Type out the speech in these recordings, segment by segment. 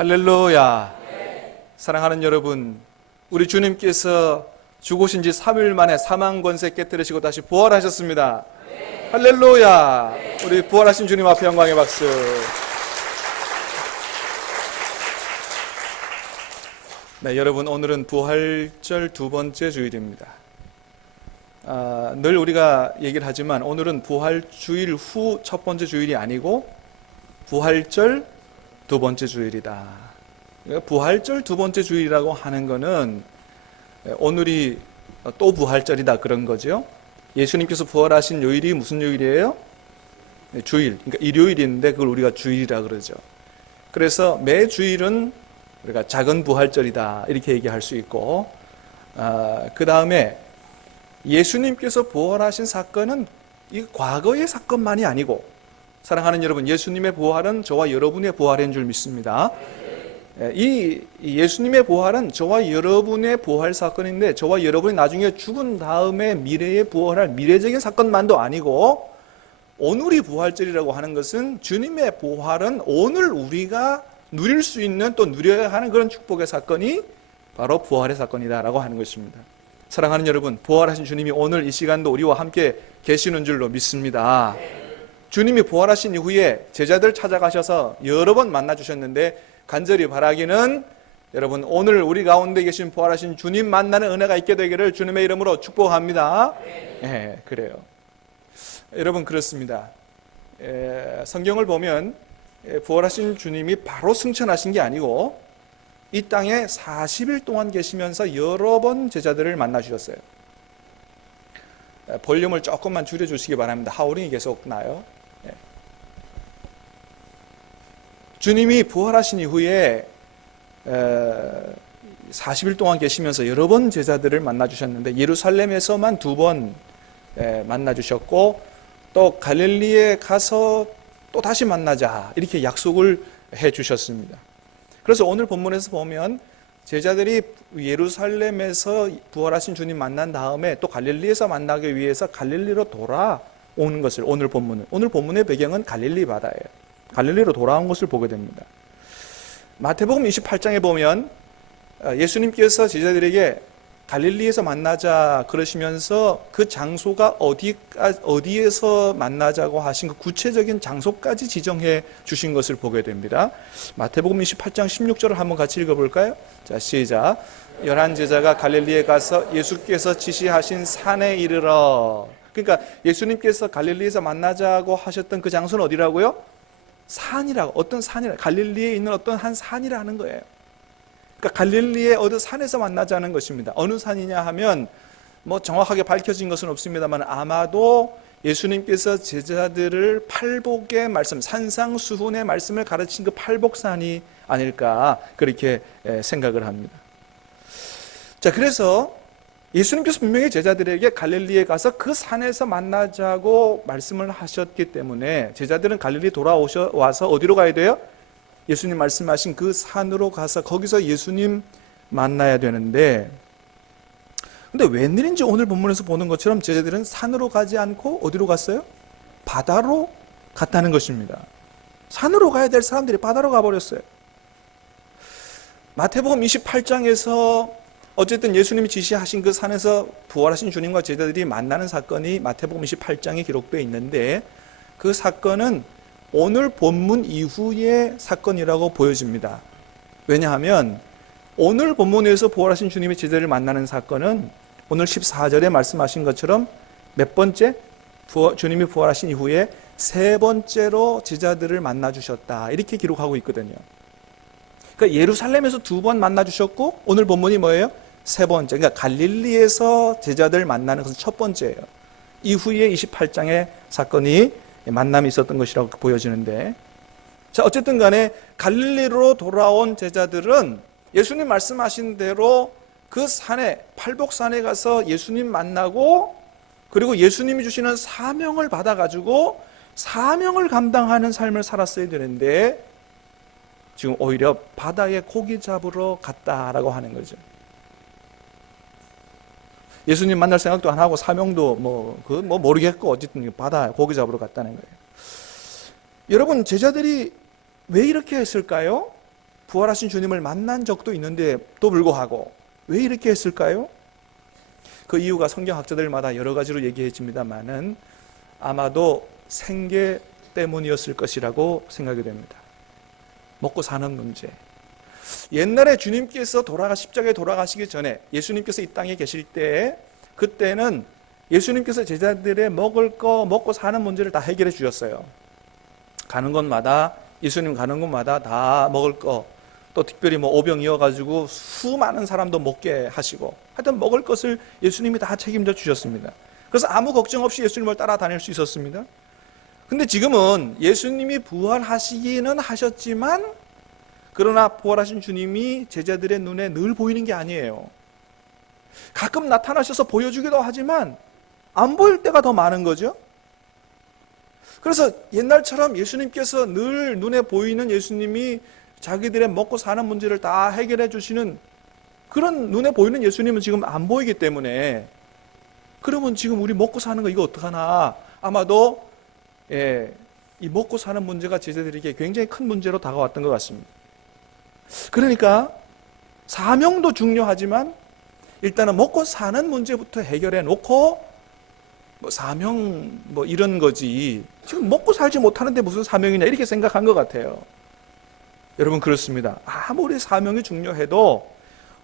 할렐루야. 사랑하는 여러분, 우리 주님께서 죽으신 지 3일 만에 사망 권세 깨뜨리시고 다시 부활하셨습니다. 할렐루야. 우리 부활하신 주님 앞에 영광의 박수. 네, 여러분, 오늘은 부활절 두 번째 주일입니다. 늘 우리가 얘기를 하지만 오늘은 부활주일 후 첫 번째 주일이 아니고 부활절 두 번째 주일이다. 부활절 두 번째 주일이라고 하는 것은 오늘이 또 부활절이다 그런 거죠. 예수님께서 부활하신 요일이 무슨 요일이에요? 주일, 그러니까 일요일인데 그걸 우리가 주일이라 그러죠. 그래서 매 주일은 우리가 작은 부활절이다 이렇게 얘기할 수 있고, 그 다음에 예수님께서 부활하신 사건은 이 과거의 사건만이 아니고, 사랑하는 여러분, 예수님의 부활은 저와 여러분의 부활인 줄 믿습니다. 이 예수님의 부활은 저와 여러분의 부활 사건인데, 저와 여러분이 나중에 죽은 다음에 미래에 부활할 미래적인 사건만도 아니고, 오늘이 부활절이라고 하는 것은 주님의 부활은 오늘 우리가 누릴 수 있는, 또 누려야 하는 그런 축복의 사건이 바로 부활의 사건이다라고 하는 것입니다. 사랑하는 여러분, 부활하신 주님이 오늘 이 시간도 우리와 함께 계시는 줄로 믿습니다. 주님이 부활하신 이후에 제자들 찾아가셔서 여러 번 만나주셨는데, 간절히 바라기는 여러분, 오늘 우리 가운데 계신 부활하신 주님 만나는 은혜가 있게 되기를 주님의 이름으로 축복합니다. 네, 그래요. 여러분, 그렇습니다. 성경을 보면 부활하신 주님이 바로 승천하신 게 아니고 이 땅에 40일 동안 계시면서 여러 번 제자들을 만나 주셨어요. 볼륨을 조금만 줄여주시기 바랍니다. 하울링이 계속 나요. 주님이 부활하신 이후에 40일 동안 계시면서 여러 번 제자들을 만나 주셨는데, 예루살렘에서만 2번 만나 주셨고, 또 갈릴리에 가서 또 다시 만나자 이렇게 약속을 해 주셨습니다. 그래서 오늘 본문에서 보면 제자들이 예루살렘에서 부활하신 주님 만난 다음에 또 갈릴리에서 만나기 위해서 갈릴리로 돌아오는 것을, 오늘 본문의 배경은 갈릴리 바다예요. 갈릴리로 돌아온 것을 보게 됩니다. 마태복음 28장에 보면 예수님께서 제자들에게 갈릴리에서 만나자 그러시면서 그 장소가 어디에서 만나자고 하신 그 구체적인 장소까지 지정해 주신 것을 보게 됩니다. 마태복음 28장 16절을 한번 같이 읽어볼까요? 자, 시작. 11 제자가 갈릴리에 가서 예수께서 지시하신 산에 이르러. 그러니까 예수님께서 갈릴리에서 만나자고 하셨던 그 장소는 어디라고요? 산이라고. 어떤 산이라, 갈릴리에 있는 어떤 한 산이라는 거예요. 그러니까 갈릴리의 어느 산에서 만나자는 것입니다. 어느 산이냐 하면 뭐 정확하게 밝혀진 것은 없습니다만, 아마도 예수님께서 제자들을 팔복의 말씀, 산상수훈의 말씀을 가르친 그 팔복산이 아닐까 그렇게 생각을 합니다. 자, 그래서 예수님께서 분명히 제자들에게 갈릴리에 가서 그 산에서 만나자고 말씀을 하셨기 때문에 제자들은 갈릴리 와서 어디로 가야 돼요? 예수님 말씀하신 그 산으로 가서 거기서 예수님 만나야 되는데, 근데 웬일인지 오늘 본문에서 보는 것처럼 제자들은 산으로 가지 않고 어디로 갔어요? 바다로 갔다는 것입니다. 산으로 가야 될 사람들이 바다로 가버렸어요. 마태복음 28장에서 어쨌든 예수님이 지시하신 그 산에서 부활하신 주님과 제자들이 만나는 사건이 마태복음 28장에 기록되어 있는데, 그 사건은 오늘 본문 이후의 사건이라고 보여집니다. 왜냐하면 오늘 본문에서 부활하신 주님의 제자를 만나는 사건은 오늘 14절에 말씀하신 것처럼 몇 번째? 주님이 부활하신 이후에 세 번째로 제자들을 만나 주셨다 이렇게 기록하고 있거든요. 그러니까 예루살렘에서 2번 만나 주셨고, 오늘 본문이 뭐예요? 세 번째. 그러니까 갈릴리에서 제자들 만나는 것은 첫 번째예요. 이후에 28장의 사건이 만남이 있었던 것이라고 보여지는데, 자, 어쨌든 간에 갈릴리로 돌아온 제자들은 예수님 말씀하신 대로 그 산에, 팔복산에 가서 예수님 만나고, 그리고 예수님이 주시는 사명을 받아가지고 사명을 감당하는 삶을 살았어야 되는데, 지금 오히려 바다에 고기 잡으러 갔다라고 하는 거죠. 예수님 만날 생각도 안 하고 사명도 모르겠고 어쨌든 바다에 고기 잡으러 갔다는 거예요. 여러분, 제자들이 왜 이렇게 했을까요? 부활하신 주님을 만난 적도 있는데도 불구하고 왜 이렇게 했을까요? 그 이유가 성경학자들마다 여러 가지로 얘기해집니다만은 아마도 생계 때문이었을 것이라고 생각이 됩니다. 먹고 사는 문제. 옛날에 주님께서 십자가에 돌아가시기 전에 예수님께서 이 땅에 계실 때, 그때는 예수님께서 제자들의 먹을 거, 먹고 사는 문제를 다 해결해 주셨어요. 가는 곳마다, 예수님 가는 곳마다 다 먹을 거, 또 특별히 오병 이어가지고 수많은 사람도 먹게 하시고, 하여튼 먹을 것을 예수님이 다 책임져 주셨습니다. 그래서 아무 걱정 없이 예수님을 따라다닐 수 있었습니다. 근데 지금은 예수님이 부활하시기는 하셨지만, 그러나 부활하신 주님이 제자들의 눈에 늘 보이는 게 아니에요. 가끔 나타나셔서 보여주기도 하지만 안 보일 때가 더 많은 거죠. 그래서 옛날처럼 예수님께서 늘 눈에 보이는 예수님이 자기들의 먹고 사는 문제를 다 해결해 주시는 그런 눈에 보이는 예수님은 지금 안 보이기 때문에, 그러면 지금 우리 먹고 사는 거 이거 어떡하나, 아마도 이 먹고 사는 문제가 제자들에게 굉장히 큰 문제로 다가왔던 것 같습니다. 그러니까 사명도 중요하지만 일단은 먹고 사는 문제부터 해결해 놓고 사명 이런 거지, 지금 먹고 살지 못하는데 무슨 사명이냐 이렇게 생각한 것 같아요. 여러분, 그렇습니다. 아무리 사명이 중요해도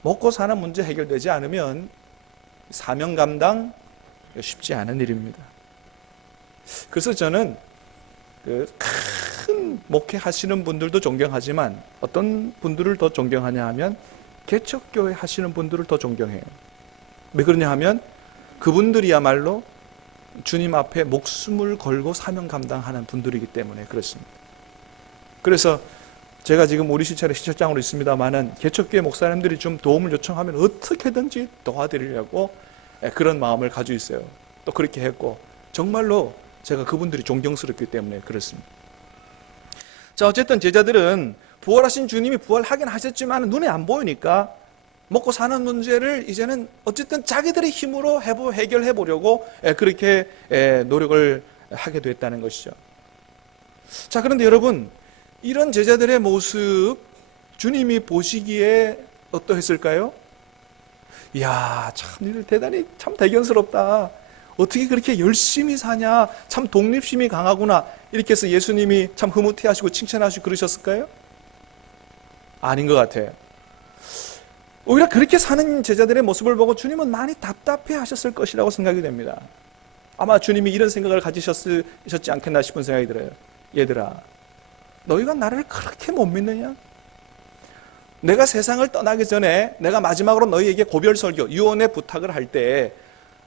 먹고 사는 문제 해결되지 않으면 사명 감당 쉽지 않은 일입니다. 그래서 저는 큰 목회하시는 분들도 존경하지만 어떤 분들을 더 존경하냐 하면 개척교회 하시는 분들을 더 존경해요. 왜 그러냐 하면 그분들이야말로 주님 앞에 목숨을 걸고 사명 감당하는 분들이기 때문에 그렇습니다. 그래서 제가 지금 우리 시찰의 시찰장으로 있습니다만은 개척교회 목사님들이 좀 도움을 요청하면 어떻게든지 도와드리려고 그런 마음을 가지고 있어요. 또 그렇게 했고, 정말로 제가 그분들이 존경스럽기 때문에 그렇습니다. 자, 어쨌든 제자들은 부활하신 주님이 부활하긴 하셨지만 눈에 안 보이니까 먹고 사는 문제를 이제는 어쨌든 자기들의 힘으로 해결해 보려고 그렇게 노력을 하게 됐다는 것이죠. 자, 그런데 여러분, 이런 제자들의 모습 주님이 보시기에 어떠했을까요? 이야, 참 이들 대단히 참 대견스럽다. 어떻게 그렇게 열심히 사냐, 참 독립심이 강하구나, 이렇게 해서 예수님이 참 흐뭇해하시고 칭찬하시고 그러셨을까요? 아닌 것 같아요. 오히려 그렇게 사는 제자들의 모습을 보고 주님은 많이 답답해 하셨을 것이라고 생각이 됩니다. 아마 주님이 이런 생각을 가지셨지 않겠나 싶은 생각이 들어요. 얘들아, 너희가 나를 그렇게 못 믿느냐? 내가 세상을 떠나기 전에 내가 마지막으로 너희에게 고별설교, 유언의 부탁을 할 때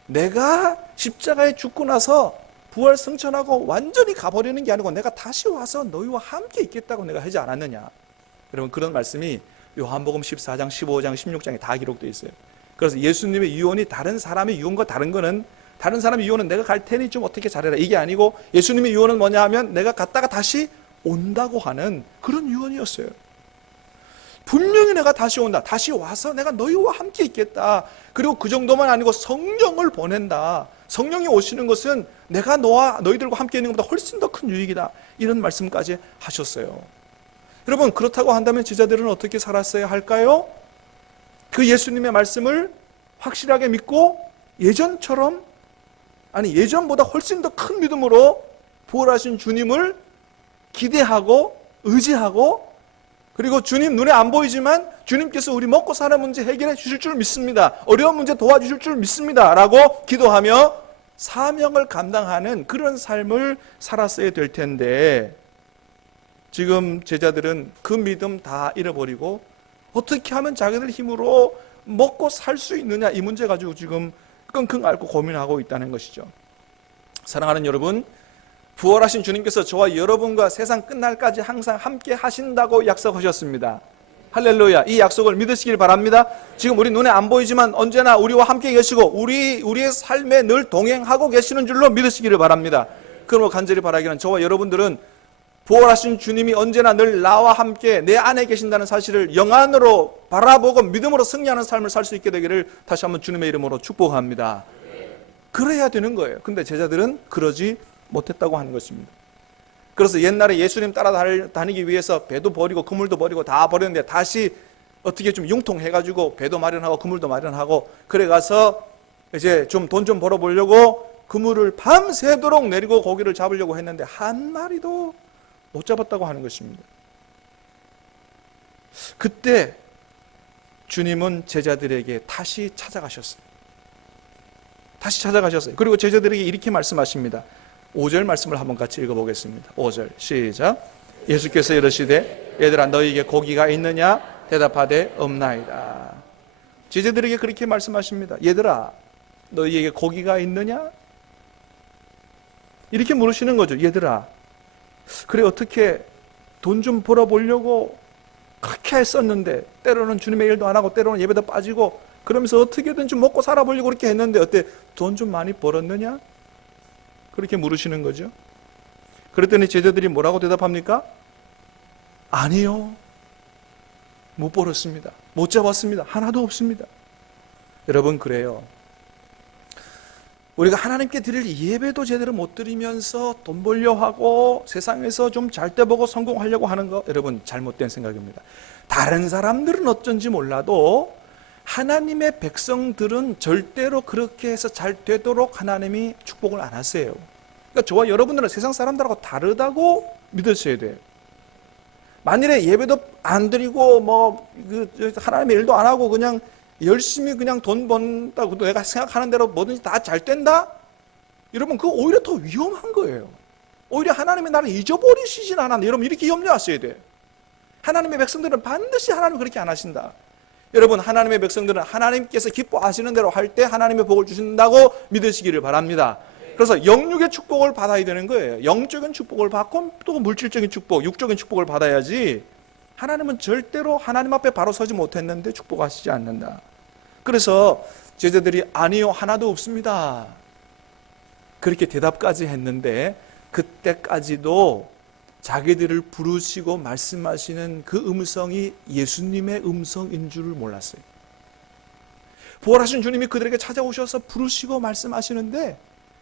내가 십자가에 죽고 나서 부활 승천하고 완전히 가버리는 게 아니고 내가 다시 와서 너희와 함께 있겠다고 내가 하지 않았느냐? 여러분, 그런 말씀이 요한복음 14장, 15장, 16장에 다 기록되어 있어요. 그래서 예수님의 유언이 다른 사람의 유언과 다른 거는, 다른 사람의 유언은 내가 갈 테니 좀 어떻게 잘해라 이게 아니고, 예수님의 유언은 뭐냐 하면 내가 갔다가 다시 온다고 하는 그런 유언이었어요. 분명히 내가 다시 온다, 다시 와서 내가 너희와 함께 있겠다, 그리고 그 정도만 아니고 성령을 보낸다, 성령이 오시는 것은 내가 너희들과 함께 있는 것보다 훨씬 더 큰 유익이다, 이런 말씀까지 하셨어요. 여러분, 그렇다고 한다면 제자들은 어떻게 살았어야 할까요? 그 예수님의 말씀을 확실하게 믿고 예전처럼, 아니 예전보다 훨씬 더 큰 믿음으로 부활하신 주님을 기대하고 의지하고, 그리고 주님 눈에 안 보이지만 주님께서 우리 먹고 사는 문제 해결해 주실 줄 믿습니다, 어려운 문제 도와주실 줄 믿습니다 라고 기도하며 사명을 감당하는 그런 삶을 살았어야 될 텐데, 지금 제자들은 그 믿음 다 잃어버리고 어떻게 하면 자기들 힘으로 먹고 살 수 있느냐, 이 문제 가지고 지금 끙끙 앓고 고민하고 있다는 것이죠. 사랑하는 여러분, 부활하신 주님께서 저와 여러분과 세상 끝날까지 항상 함께 하신다고 약속하셨습니다. 할렐루야. 이 약속을 믿으시길 바랍니다. 지금 우리 눈에 안 보이지만 언제나 우리와 함께 계시고 우리의 삶에 늘 동행하고 계시는 줄로 믿으시기를 바랍니다. 그러므로 간절히 바라기는 저와 여러분들은 부활하신 주님이 언제나 늘 나와 함께 내 안에 계신다는 사실을 영안으로 바라보고 믿음으로 승리하는 삶을 살 수 있게 되기를 다시 한번 주님의 이름으로 축복합니다. 그래야 되는 거예요. 근데 제자들은 그러지 못했다고 하는 것입니다. 그래서 옛날에 예수님 따라다니기 위해서 배도 버리고 그물도 버리고 다 버렸는데 다시 어떻게 좀 융통해가지고 배도 마련하고 그물도 마련하고 그래 가서 이제 좀 돈 좀 벌어보려고 그물을 밤새도록 내리고 고기를 잡으려고 했는데 한 마리도 못 잡았다고 하는 것입니다. 그때 주님은 제자들에게 다시 찾아가셨어요. 다시 찾아가셨어요. 그리고 제자들에게 이렇게 말씀하십니다. 5절 말씀을 한번 같이 읽어보겠습니다. 5절 시작. 예수께서 이르시되 얘들아 너희에게 고기가 있느냐? 대답하되 없나이다. 제자들에게 그렇게 말씀하십니다. 얘들아 너희에게 고기가 있느냐? 이렇게 물으시는 거죠. 얘들아 그래 어떻게 돈 좀 벌어보려고 그렇게 했었는데 때로는 주님의 일도 안 하고 때로는 예배도 빠지고 그러면서 어떻게든 좀 먹고 살아보려고 그렇게 했는데 어때? 돈 좀 많이 벌었느냐? 그렇게 물으시는 거죠. 그랬더니 제자들이 뭐라고 대답합니까? 아니요. 못 벌었습니다. 못 잡았습니다. 하나도 없습니다. 여러분 그래요. 우리가 하나님께 드릴 예배도 제대로 못 드리면서 돈 벌려 하고 세상에서 좀 잘 때 보고 성공하려고 하는 거 여러분 잘못된 생각입니다. 다른 사람들은 어쩐지 몰라도 하나님의 백성들은 절대로 그렇게 해서 잘 되도록 하나님이 축복을 안 하세요. 그러니까 저와 여러분들은 세상 사람들하고 다르다고 믿으셔야 돼요. 만일에 예배도 안 드리고 하나님의 일도 안 하고 그냥 열심히 그냥 돈 번다고 내가 생각하는 대로 뭐든지 다 잘 된다? 여러분 그거 오히려 더 위험한 거예요. 오히려 하나님이 나를 잊어버리시진 않았네. 여러분 이렇게 염려하셔야 돼요. 하나님의 백성들은 반드시 하나님 그렇게 안 하신다. 여러분 하나님의 백성들은 하나님께서 기뻐하시는 대로 할 때 하나님의 복을 주신다고 믿으시기를 바랍니다. 그래서 영육의 축복을 받아야 되는 거예요. 영적인 축복을 받고 또 물질적인 축복, 육적인 축복을 받아야지 하나님은 절대로 하나님 앞에 바로 서지 못했는데 축복하시지 않는다. 그래서 제자들이 아니요 하나도 없습니다. 그렇게 대답까지 했는데 그때까지도 자기들을 부르시고 말씀하시는 그 음성이 예수님의 음성인 줄을 몰랐어요. 부활하신 주님이 그들에게 찾아오셔서 부르시고 말씀하시는데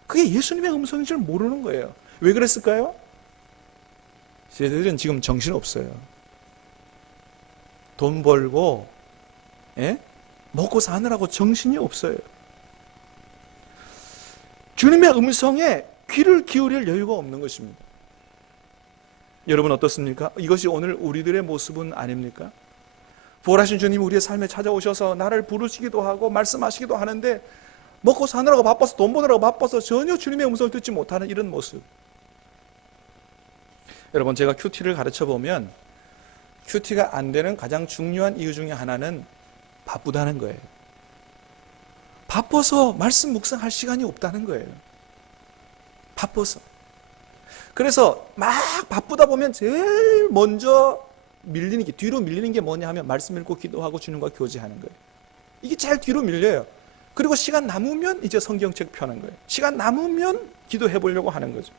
그게 예수님의 음성인 줄 모르는 거예요. 왜 그랬을까요? 제자들은 지금 정신없어요. 돈 벌고 먹고 사느라고 정신이 없어요. 주님의 음성에 귀를 기울일 여유가 없는 것입니다. 여러분 어떻습니까? 이것이 오늘 우리들의 모습은 아닙니까? 부활하신 주님이 우리의 삶에 찾아오셔서 나를 부르시기도 하고 말씀하시기도 하는데 먹고 사느라고 바빠서 돈 버느라고 바빠서 전혀 주님의 음성을 듣지 못하는 이런 모습. 여러분 제가 큐티를 가르쳐 보면 큐티가 안 되는 가장 중요한 이유 중에 하나는 바쁘다는 거예요. 바빠서 말씀 묵상할 시간이 없다는 거예요. 바빠서. 그래서 막 바쁘다 보면 제일 먼저 밀리는 게 뒤로 밀리는 게 뭐냐 하면 말씀 읽고 기도하고 주님과 교제하는 거예요. 이게 제일 뒤로 밀려요. 그리고 시간 남으면 이제 성경책 펴는 거예요. 시간 남으면 기도해 보려고 하는 거죠.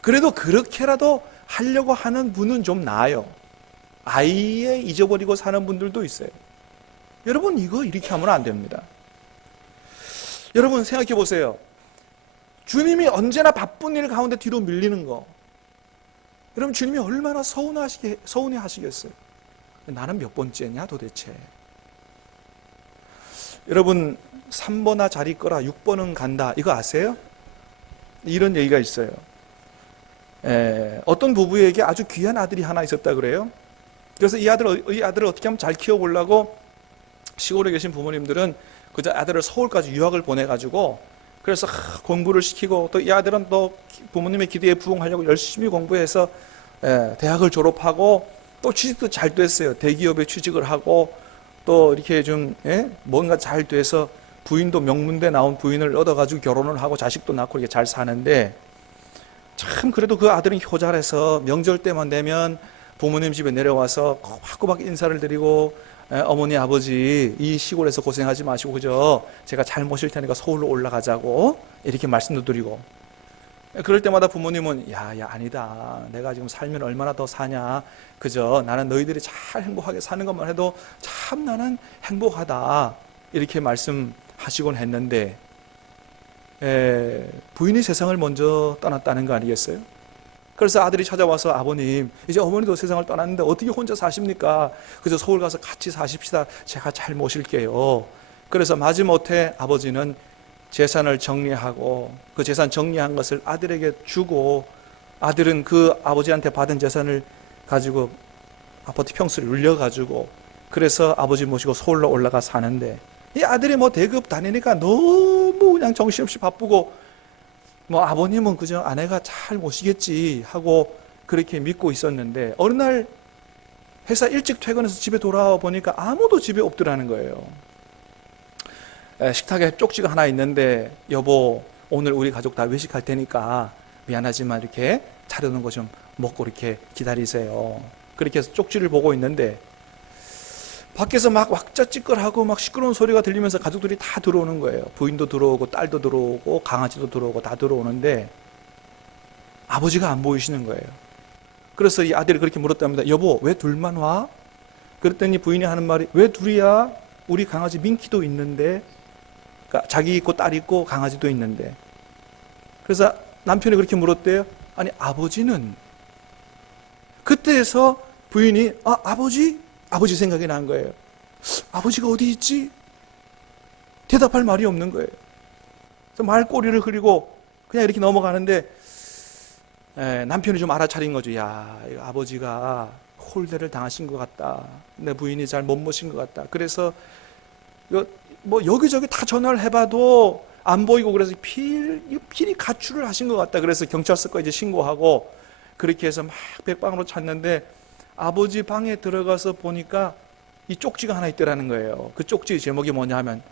그래도 그렇게라도 하려고 하는 분은 좀 나아요. 아예 잊어버리고 사는 분들도 있어요. 여러분 이거 이렇게 하면 안 됩니다. 여러분 생각해 보세요. 주님이 언제나 바쁜 일 가운데 뒤로 밀리는 거. 여러분 주님이 얼마나 서운해 하시겠어요. 나는 몇 번째냐 도대체. 여러분 3번아 잘 있거라 6번은 간다 이거 아세요? 이런 얘기가 있어요. 어떤 부부에게 아주 귀한 아들이 하나 있었다 그래요. 그래서 이 아들을 어떻게 하면 잘 키워보려고 시골에 계신 부모님들은 그 아들을 서울까지 유학을 보내가지고 그래서 공부를 시키고 또 이 아들은 또 부모님의 기대에 부응하려고 열심히 공부해서 대학을 졸업하고 또 취직도 잘 됐어요. 대기업에 취직을 하고 또 이렇게 좀 뭔가 잘 돼서 부인도 명문대 나온 부인을 얻어가지고 결혼을 하고 자식도 낳고 이렇게 잘 사는데 참 그래도 그 아들은 효잘해서 명절 때만 되면 부모님 집에 내려와서 꼬박꼬박 인사를 드리고 어머니 아버지 이 시골에서 고생하지 마시고 그저 제가 잘 모실 테니까 서울로 올라가자고 이렇게 말씀도 드리고 그럴 때마다 부모님은 야 아니다 내가 지금 살면 얼마나 더 사냐 그저 나는 너희들이 잘 행복하게 사는 것만 해도 참 나는 행복하다 이렇게 말씀하시곤 했는데 부인이 세상을 먼저 떠났다는 거 아니겠어요? 그래서 아들이 찾아와서 아버님, 이제 어머니도 세상을 떠났는데 어떻게 혼자 사십니까? 그래서 서울 가서 같이 사십시다. 제가 잘 모실게요. 그래서 마지못해 아버지는 재산을 정리하고 그 재산 정리한 것을 아들에게 주고, 아들은 그 아버지한테 받은 재산을 가지고 아파트 평수를 늘려가지고, 그래서 아버지 모시고 서울로 올라가 사는데, 이 아들이 뭐 대급 다니니까 너무 그냥 정신없이 바쁘고, 뭐 아버님은 그저 아내가 잘 모시겠지 하고 그렇게 믿고 있었는데, 어느 날 회사 일찍 퇴근해서 집에 돌아와 보니까 아무도 집에 없더라는 거예요. 식탁에 쪽지가 하나 있는데, 여보 오늘 우리 가족 다 외식할 테니까 미안하지만 이렇게 차려놓은 거 좀 먹고 이렇게 기다리세요. 그렇게 해서 쪽지를 보고 있는데, 밖에서 막 왁자지껄하고 막 시끄러운 소리가 들리면서 가족들이 다 들어오는 거예요. 부인도 들어오고 딸도 들어오고 강아지도 들어오고 다 들어오는데 아버지가 안 보이시는 거예요. 그래서 이 아들이 그렇게 물었답니다. 여보 왜 둘만 와? 그랬더니 부인이 하는 말이, 왜 둘이야? 우리 강아지 민키도 있는데. 그러니까 자기 있고 딸 있고 강아지도 있는데. 그래서 남편이 그렇게 물었대요. 아니 아버지는? 그때에서 부인이 아버지 생각이 난 거예요. 아버지가 어디 있지? 대답할 말이 없는 거예요. 그래서 말꼬리를 흐리고 그냥 이렇게 넘어가는데, 남편이 좀 알아차린 거죠. 야, 이거 아버지가 홀대를 당하신 것 같다. 내 부인이 잘 못 모신 것 같다. 그래서 뭐 여기저기 다 전화를 해봐도 안 보이고, 그래서 필히 가출을 하신 것 같다. 그래서 경찰서까지 신고하고 그렇게 해서 막 백방으로 찾는데, 아버지 방에 들어가서 보니까 이 쪽지가 하나 있더라는 거예요. 그 쪽지 제목이 뭐냐 하면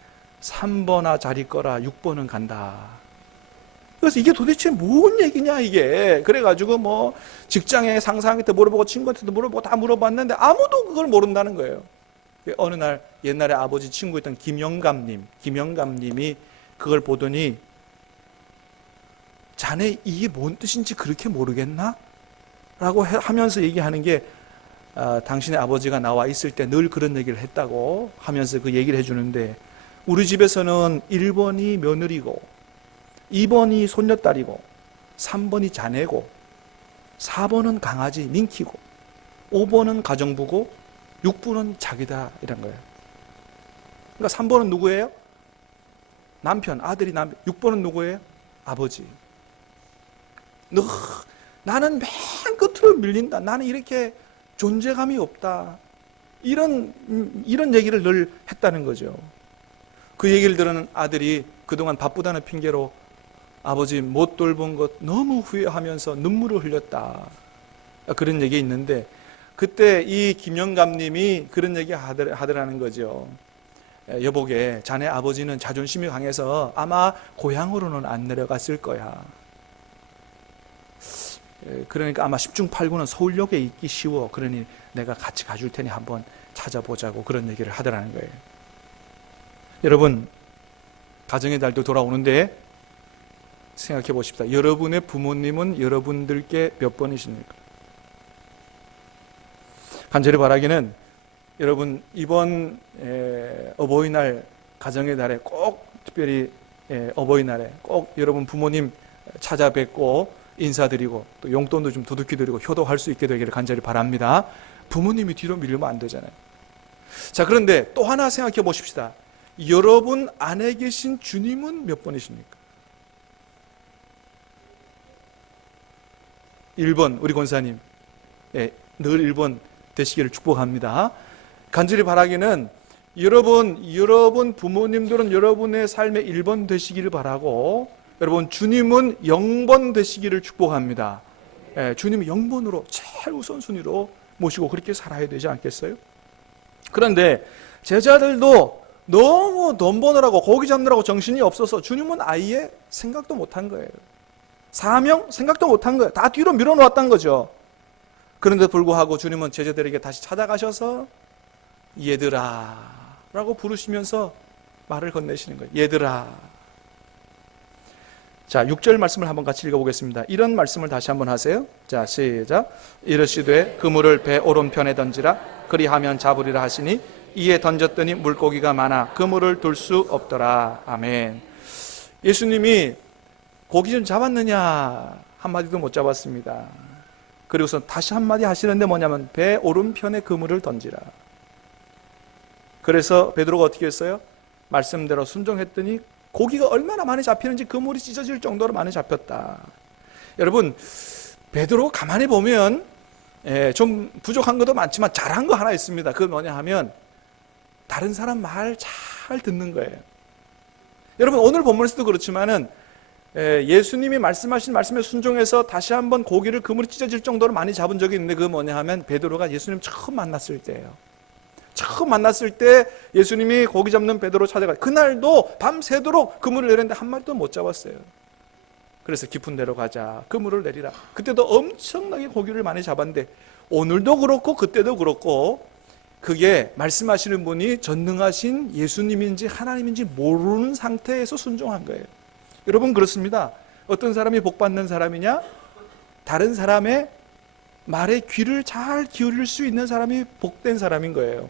3번아 잘 있거라 6번은 간다. 그래서 이게 도대체 뭔 얘기냐 이게. 그래가지고 뭐 직장에 상사한테 물어보고 친구한테도 물어보고 다 물어봤는데 아무도 그걸 모른다는 거예요. 어느 날 옛날에 아버지 친구였던 김영감님이 그걸 보더니, 자네 이게 뭔 뜻인지 그렇게 모르겠나? 라고 하면서 얘기하는 게, 당신의 아버지가 나와 있을 때 늘 그런 얘기를 했다고 하면서 그 얘기를 해주는데, 우리 집에서는 1번이 며느리고 2번이 손녀딸이고 3번이 자네고 4번은 강아지 민키고 5번은 가정부고 6번은 자기다 이런 거예요. 그러니까 3번은 누구예요? 남편, 아들이 남편. 6번은 누구예요? 아버지. 나는 맨 끝으로 밀린다. 나는 이렇게 존재감이 없다. 이런 얘기를 늘 했다는 거죠. 그 얘기를 들은 아들이 그동안 바쁘다는 핑계로 아버지 못 돌본 것 너무 후회하면서 눈물을 흘렸다. 그런 얘기 있는데, 그때 이 김영감님이 그런 얘기 하더라는 거죠. 여보게, 자네 아버지는 자존심이 강해서 아마 고향으로는 안 내려갔을 거야. 그러니까 아마 10중 8구는 서울역에 있기 쉬워. 그러니 내가 같이 가줄 테니 한번 찾아보자고 그런 얘기를 하더라는 거예요. 여러분, 가정의 달도 돌아오는데 생각해 보십시다. 여러분의 부모님은 여러분들께 몇 번이십니까? 간절히 바라기는 여러분 이번 어버이날, 가정의 달에 꼭 특별히 어버이날에 꼭 여러분 부모님 찾아뵙고 인사드리고 또 용돈도 좀 두둑히 드리고 효도할 수 있게 되기를 간절히 바랍니다. 부모님이 뒤로 밀리면 안 되잖아요. 자, 그런데 또 하나 생각해 보십시다. 여러분 안에 계신 주님은 몇 번이십니까? 1번 우리 권사님, 늘 1번 되시기를 축복합니다. 간절히 바라기는 여러분 부모님들은 여러분의 삶의 1번 되시기를 바라고, 여러분 주님은 0번 되시기를 축복합니다. 주님이 0번으로 제일 우선순위로 모시고 그렇게 살아야 되지 않겠어요? 그런데 제자들도 너무 돈 버느라고 고기 잡느라고 정신이 없어서 주님은 아예 생각도 못한 거예요. 사명 생각도 못한 거예요. 다 뒤로 밀어놓았던 거죠. 그런데 불구하고 주님은 제자들에게 다시 찾아가셔서 얘들아 라고 부르시면서 말을 건네시는 거예요. 얘들아. 자, 6절 말씀을 한번 같이 읽어보겠습니다. 이런 말씀을 다시 한번 하세요. 자, 시작. 이르시되 그물을 배 오른편에 던지라. 그리하면 잡으리라 하시니 이에 던졌더니 물고기가 많아 그물을 둘 수 없더라. 아멘. 예수님이 고기 좀 잡았느냐 한마디도 못 잡았습니다. 그리고서 다시 한마디 하시는데 뭐냐면 배 오른편에 그물을 던지라. 그래서 베드로가 어떻게 했어요? 말씀대로 순종했더니 고기가 얼마나 많이 잡히는지 그물이 찢어질 정도로 많이 잡혔다. 여러분, 베드로 가만히 보면 좀 부족한 것도 많지만 잘한 거 하나 있습니다. 그건 뭐냐 하면 다른 사람 말 잘 듣는 거예요. 여러분, 오늘 본문에서도 그렇지만은 예수님이 말씀하신 말씀에 순종해서 다시 한번 고기를 그물이 찢어질 정도로 많이 잡은 적이 있는데 그건 뭐냐 하면 베드로가 예수님 처음 만났을 때예요. 처음 만났을 때 예수님이 고기 잡는 베드로 찾아가 그날도 밤새도록 그물을 내렸는데 한 마리도 못 잡았어요. 그래서 깊은 데로 가자, 그물을 내리라. 그때도 엄청나게 고기를 많이 잡았는데 오늘도 그렇고 그때도 그렇고 그게 말씀하시는 분이 전능하신 예수님인지 하나님인지 모르는 상태에서 순종한 거예요. 여러분, 그렇습니다. 어떤 사람이 복받는 사람이냐? 다른 사람의 말에 귀를 잘 기울일 수 있는 사람이 복된 사람인 거예요.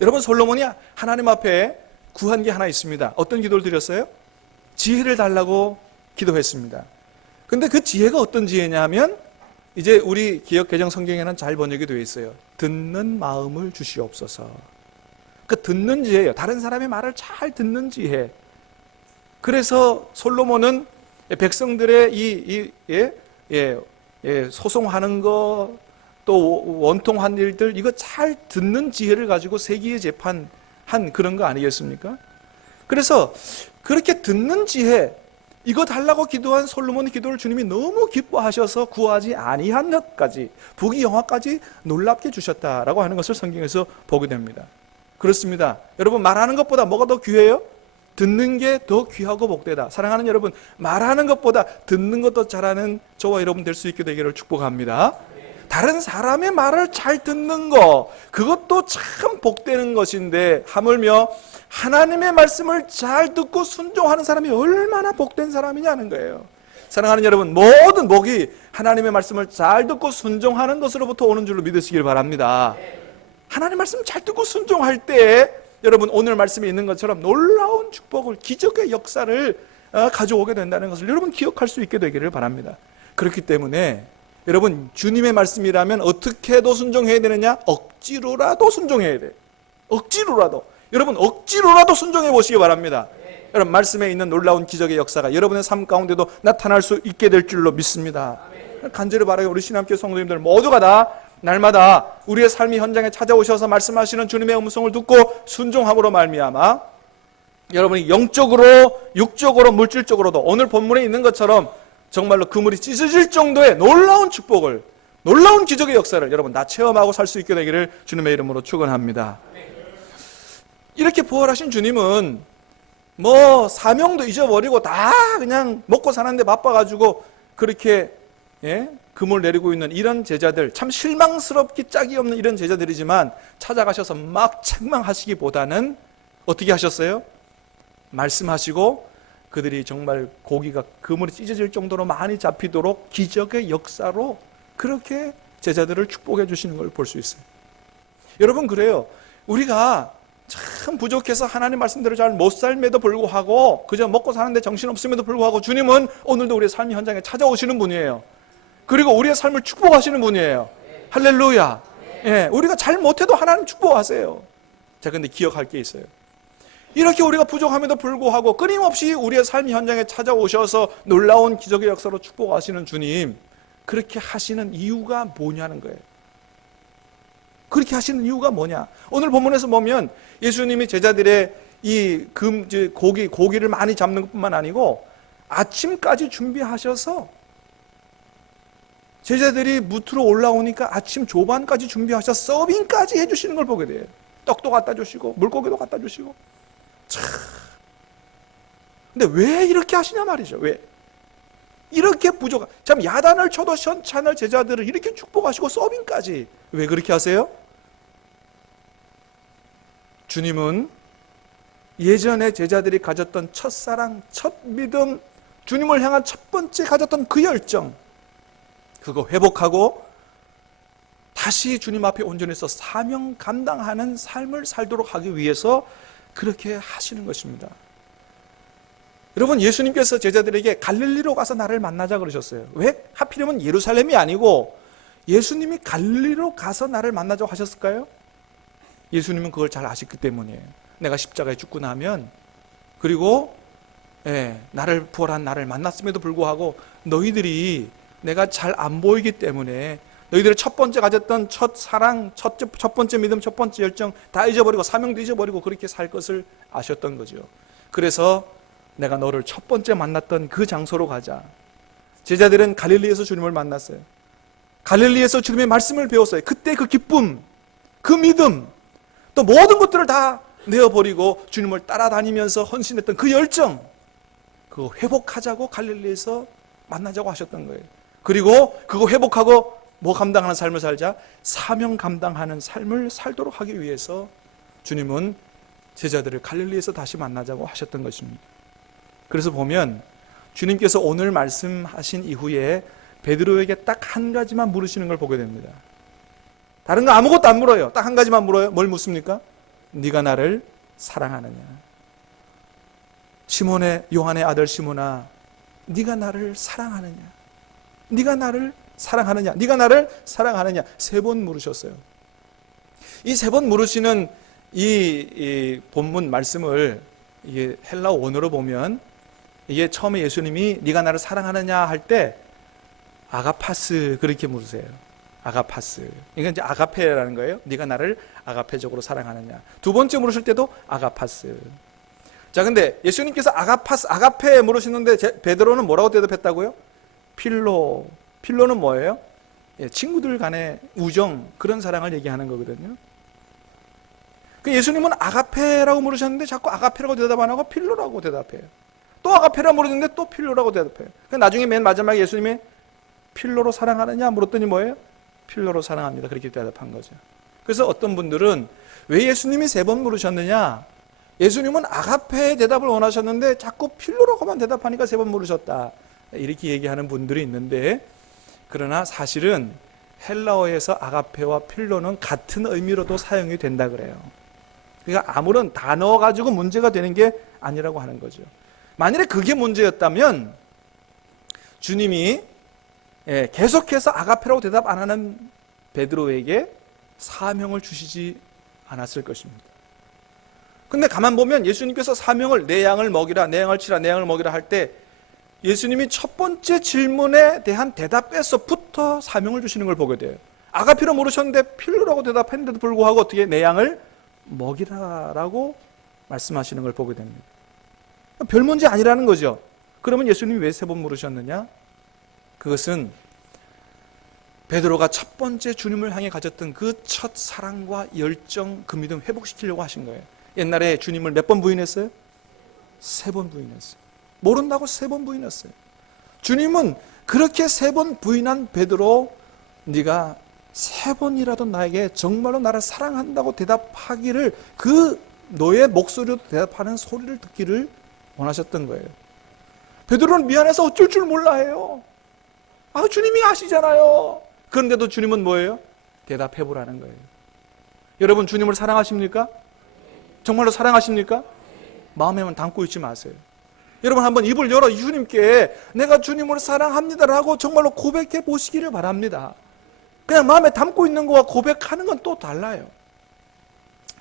여러분, 솔로몬이 하나님 앞에 구한 게 하나 있습니다. 어떤 기도를 드렸어요? 지혜를 달라고 기도했습니다. 근데 그 지혜가 어떤 지혜냐 하면 이제 우리 기억 개정 성경에는 잘 번역이 되어 있어요. 듣는 마음을 주시옵소서. 그 듣는 지혜예요. 다른 사람의 말을 잘 듣는 지혜. 그래서 솔로몬은 백성들의 소송하는 거, 또 원통한 일들, 이거 잘 듣는 지혜를 가지고 세기의 재판한 그런 거 아니겠습니까? 그래서 그렇게 듣는 지혜, 이거 달라고 기도한 솔로몬의 기도를 주님이 너무 기뻐하셔서 구하지 아니한 것까지, 부귀영화까지 놀랍게 주셨다라고 하는 것을 성경에서 보게 됩니다. 그렇습니다. 여러분, 말하는 것보다 뭐가 더 귀해요? 듣는 게 더 귀하고 복되다. 사랑하는 여러분, 말하는 것보다 듣는 것도 잘하는 저와 여러분 될 수 있게 되기를 축복합니다. 다른 사람의 말을 잘 듣는 거, 그것도 참 복되는 것인데 하물며 하나님의 말씀을 잘 듣고 순종하는 사람이 얼마나 복된 사람이냐는 거예요. 사랑하는 여러분, 모든 복이 하나님의 말씀을 잘 듣고 순종하는 것으로부터 오는 줄로 믿으시길 바랍니다. 하나님의 말씀 잘 듣고 순종할 때 여러분, 오늘 말씀에 있는 것처럼 놀라운 축복을, 기적의 역사를 가져오게 된다는 것을 여러분 기억할 수 있게 되기를 바랍니다. 그렇기 때문에 여러분, 주님의 말씀이라면 어떻게도 순종해야 되느냐? 억지로라도 순종해야 돼. 억지로라도. 여러분, 억지로라도 순종해 보시기 바랍니다. 여러분, 말씀에 있는 놀라운 기적의 역사가 여러분의 삶 가운데도 나타날 수 있게 될 줄로 믿습니다. 간절히 바라요. 우리 신함교회 성도님들 모두가 다 날마다 우리의 삶의 현장에 찾아오셔서 말씀하시는 주님의 음성을 듣고 순종함으로 말미암아 여러분이 영적으로, 육적으로, 물질적으로도 오늘 본문에 있는 것처럼 정말로 그물이 찢어질 정도의 놀라운 축복을, 놀라운 기적의 역사를 여러분 다 체험하고 살 수 있게 되기를 주님의 이름으로 축원합니다. 이렇게 부활하신 주님은 뭐 사명도 잊어버리고 다 그냥 먹고 사는데 바빠가지고 그렇게 그물 내리고 있는 이런 제자들, 참 실망스럽기 짝이 없는 이런 제자들이지만 찾아가셔서 막 책망하시기보다는 어떻게 하셨어요? 말씀하시고 그들이 정말 고기가 그물이 찢어질 정도로 많이 잡히도록 기적의 역사로 그렇게 제자들을 축복해 주시는 걸 볼 수 있어요. 여러분, 그래요. 우리가 참 부족해서 하나님 말씀대로 잘 못 삶에도 불구하고 그저 먹고 사는데 정신없음에도 불구하고 주님은 오늘도 우리의 삶의 현장에 찾아오시는 분이에요. 그리고 우리의 삶을 축복하시는 분이에요. 할렐루야. 우리가 잘 못해도 하나님 축복하세요. 자, 근데 기억할 게 있어요. 이렇게 우리가 부족함에도 불구하고 끊임없이 우리의 삶의 현장에 찾아오셔서 놀라운 기적의 역사로 축복하시는 주님, 그렇게 하시는 이유가 뭐냐는 거예요. 그렇게 하시는 이유가 뭐냐? 오늘 본문에서 보면 예수님이 제자들의 이 고기를 많이 잡는 것뿐만 아니고 아침까지 준비하셔서 제자들이 무트로 올라오니까 아침 조반까지 준비하셔서 서빙까지 해주시는 걸 보게 돼요. 떡도 갖다 주시고 물고기도 갖다 주시고. 참. 근데 왜 이렇게 하시냐 말이죠. 왜? 이렇게 부족한, 참 야단을 쳐도 시원찮을 제자들을 이렇게 축복하시고 서빙까지 왜 그렇게 하세요? 주님은 예전에 제자들이 가졌던 첫사랑, 첫 믿음, 주님을 향한 첫 번째 가졌던 그 열정, 그거 회복하고 다시 주님 앞에 온전해서 사명 감당하는 삶을 살도록 하기 위해서 그렇게 하시는 것입니다. 여러분, 예수님께서 제자들에게 갈릴리로 가서 나를 만나자 그러셨어요. 왜 하필이면 예루살렘이 아니고 예수님이 갈릴리로 가서 나를 만나자고 하셨을까요? 예수님은 그걸 잘 아셨기 때문이에요. 내가 십자가에 죽고 나면, 그리고 나를 부활한 나를 만났음에도 불구하고 너희들이 내가 잘 안 보이기 때문에 너희들의 첫 번째 가졌던 첫 사랑, 첫 번째 믿음, 첫 번째 열정 다 잊어버리고 사명도 잊어버리고 그렇게 살 것을 아셨던 거죠. 그래서 내가 너를 첫 번째 만났던 그 장소로 가자. 제자들은 갈릴리에서 주님을 만났어요. 갈릴리에서 주님의 말씀을 배웠어요. 그때 그 기쁨, 그 믿음, 또 모든 것들을 다 내어버리고 주님을 따라다니면서 헌신했던 그 열정, 그거 회복하자고 갈릴리에서 만나자고 하셨던 거예요. 그리고 그거 회복하고 뭐 감당하는 삶을 살자? 사명 감당하는 삶을 살도록 하기 위해서 주님은 제자들을 갈릴리에서 다시 만나자고 하셨던 것입니다. 그래서 보면 주님께서 오늘 말씀하신 이후에 베드로에게 딱 한 가지만 물으시는 걸 보게 됩니다. 다른 거 아무것도 안 물어요. 딱 한 가지만 물어요. 뭘 묻습니까? 네가 나를 사랑하느냐? 요한의 아들 시몬아, 네가 나를 사랑하느냐? 네가 나를 사랑하느냐? 네가 나를 사랑하느냐? 3번 물으셨어요. 이 3번 물으시는 이 본문 말씀을 이게 헬라 원어로 보면, 이게 처음에 예수님이 네가 나를 사랑하느냐 할 때 아가파스 그렇게 물으세요. 아가파스. 이건 이제 아가페라는 거예요. 네가 나를 아가페적으로 사랑하느냐. 두 번째 물으실 때도 아가파스. 자, 근데 예수님께서 아가페 물으시는데 베드로는 뭐라고 대답했다고요? 필로. 필로는 뭐예요? 친구들 간의 우정, 그런 사랑을 얘기하는 거거든요. 예수님은 아가페라고 물으셨는데 자꾸 아가페라고 대답 안 하고 필로라고 대답해요. 또 아가페라고 물었는데 또 필로라고 대답해요. 나중에 맨 마지막에 예수님이 필로로 사랑하느냐 물었더니 뭐예요? 필로로 사랑합니다. 그렇게 대답한 거죠. 그래서 어떤 분들은 왜 예수님이 3번 물으셨느냐? 예수님은 아가페의 대답을 원하셨는데 자꾸 필로라고만 대답하니까 3번 물으셨다. 이렇게 얘기하는 분들이 있는데, 그러나 사실은 헬라어에서 아가페와 필로는 같은 의미로도 사용이 된다 그래요. 그러니까 아무런 단어 가지고 문제가 되는 게 아니라고 하는 거죠. 만일에 그게 문제였다면 주님이 계속해서 아가페라고 대답 안 하는 베드로에게 사명을 주시지 않았을 것입니다. 근데 가만 보면 예수님께서 사명을 내 양을 먹이라, 내 양을 치라, 내 양을 먹이라 할 때 예수님이 첫 번째 질문에 대한 대답에서부터 사명을 주시는 걸 보게 돼요. 아가페로 물으셨는데 필로라고 대답했는데도 불구하고 어떻게 내 양을 먹이라라고 말씀하시는 걸 보게 됩니다. 별 문제 아니라는 거죠. 그러면 예수님이 왜 3번 물으셨느냐? 그것은 베드로가 첫 번째 주님을 향해 가졌던 그 첫 사랑과 열정, 그 믿음 회복시키려고 하신 거예요. 옛날에 주님을 몇 번 부인했어요? 3번 부인했어요. 모른다고 3번 부인했어요. 주님은 그렇게 3번 부인한 베드로, 네가 3번이라도 나에게 정말로 나를 사랑한다고 대답하기를, 그 너의 목소리로 대답하는 소리를 듣기를 원하셨던 거예요. 베드로는 미안해서 어쩔 줄 몰라 해요. 주님이 아시잖아요. 그런데도 주님은 뭐예요? 대답해보라는 거예요. 여러분, 주님을 사랑하십니까? 정말로 사랑하십니까? 마음에만 담고 있지 마세요. 여러분, 한번 입을 열어 주님께 내가 주님을 사랑합니다라고 정말로 고백해 보시기를 바랍니다. 그냥 마음에 담고 있는 거와 고백하는 건 또 달라요.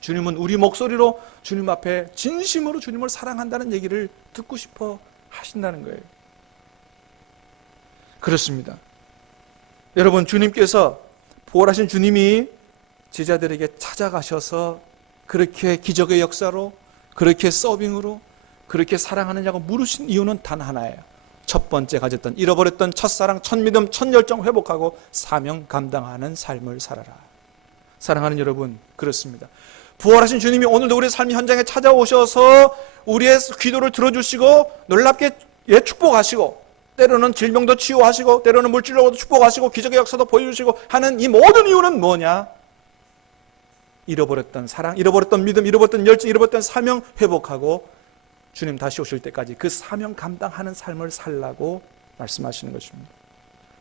주님은 우리 목소리로 주님 앞에 진심으로 주님을 사랑한다는 얘기를 듣고 싶어 하신다는 거예요. 그렇습니다. 여러분, 주님께서, 부활하신 주님이 제자들에게 찾아가셔서 그렇게 기적의 역사로, 그렇게 서빙으로, 그렇게 사랑하느냐고 물으신 이유는 단 하나예요. 첫 번째 가졌던, 잃어버렸던 첫사랑, 첫믿음, 첫열정 회복하고 사명 감당하는 삶을 살아라. 사랑하는 여러분, 그렇습니다. 부활하신 주님이 오늘도 우리의 삶 현장에 찾아오셔서 우리의 기도를 들어주시고 놀랍게 축복하시고, 때로는 질병도 치유하시고, 때로는 물질로도 축복하시고, 기적의 역사도 보여주시고 하는 이 모든 이유는 뭐냐? 잃어버렸던 사랑, 잃어버렸던 믿음, 잃어버렸던 열정, 잃어버렸던 사명 회복하고 주님 다시 오실 때까지 그 사명 감당하는 삶을 살라고 말씀하시는 것입니다.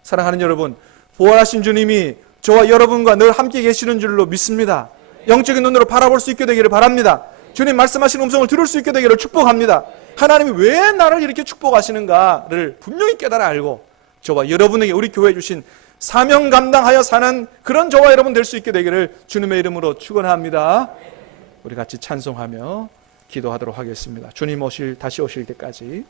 사랑하는 여러분, 부활하신 주님이 저와 여러분과 늘 함께 계시는 줄로 믿습니다. 영적인 눈으로 바라볼 수 있게 되기를 바랍니다. 주님 말씀하신 음성을 들을 수 있게 되기를 축복합니다. 하나님이 왜 나를 이렇게 축복하시는가를 분명히 깨달아 알고 저와 여러분에게 우리 교회에 주신 사명 감당하여 사는 그런 저와 여러분 될 수 있게 되기를 주님의 이름으로 축원합니다. 우리 같이 찬송하며 기도하도록 하겠습니다. 주님 다시 오실 때까지